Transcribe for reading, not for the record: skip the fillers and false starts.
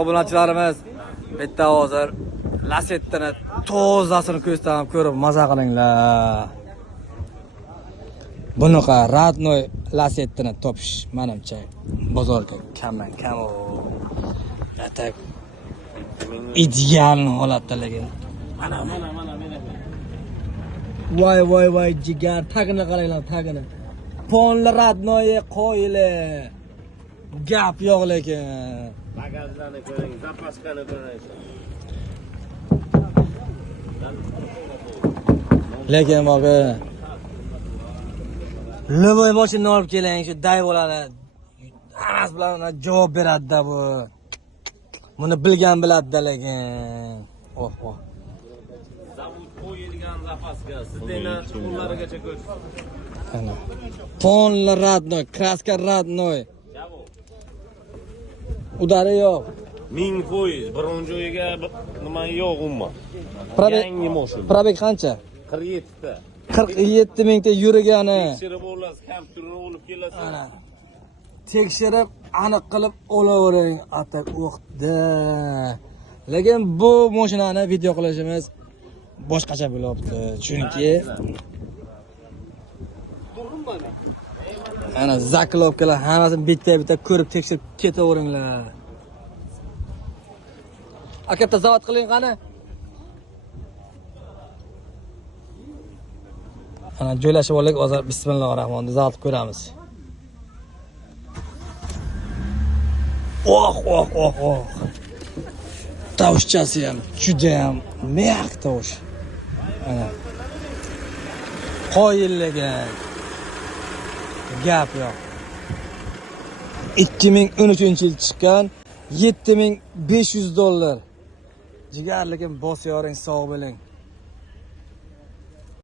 Obunachilarimiz bitta hozir Lasettini tozasini ko'zdan ko'rib maza qilinglar. Bunaqa radnoy Lasettini topish menimcha bozorda kamdan kam o. Atak ideal holatda lekin. Mana. Voy jigar tagini qaranglar, tagini. Ponli radnoy qo'yili. Gap yo'q lekin. Bagajlarni ko'ring, zapaskani ko'ring. Lekin boqi. Lo'boy mashinani olib keling, shu day bo'ladi. Hammasi bilan javob beradi-da bu. Buni bilgan biladi-da lekin. Oh. Zavod qo'yilgan zapaska, sizlarning qo'llarigacha ko'ch. Ana. Ponli radnoy, kraska radnoy. Udari yo'q. 1000%. Birinchi joyiga nima yo'q umuman. Yangi mashina. Probek qancha? 47 ta. 47 mingta yurgani. Tekshirib olasiz, kompyuterni olib kelasiz. Ana. Tekshirib, aniq qilib olavering. Atak o'qdi. Lekin bu mashinani video qilishimiz boshqacha bo'lyapti. Chunki ana zaklovkalar hammasini bitta ko'rib tekshirib ketaveringlar. Aka zavod qiling qani. Ana joylashib olaylik, hozir bismillahirrohmanirrohim zavod ko'ramiz. Oh. Tovushchasi ham juda ham mehq tovush. Ana. Qo'yilgan. Gap yo'q. 2013-yil chiqqan $7500. Jigar lekin bos yoring, sog' bo'ling.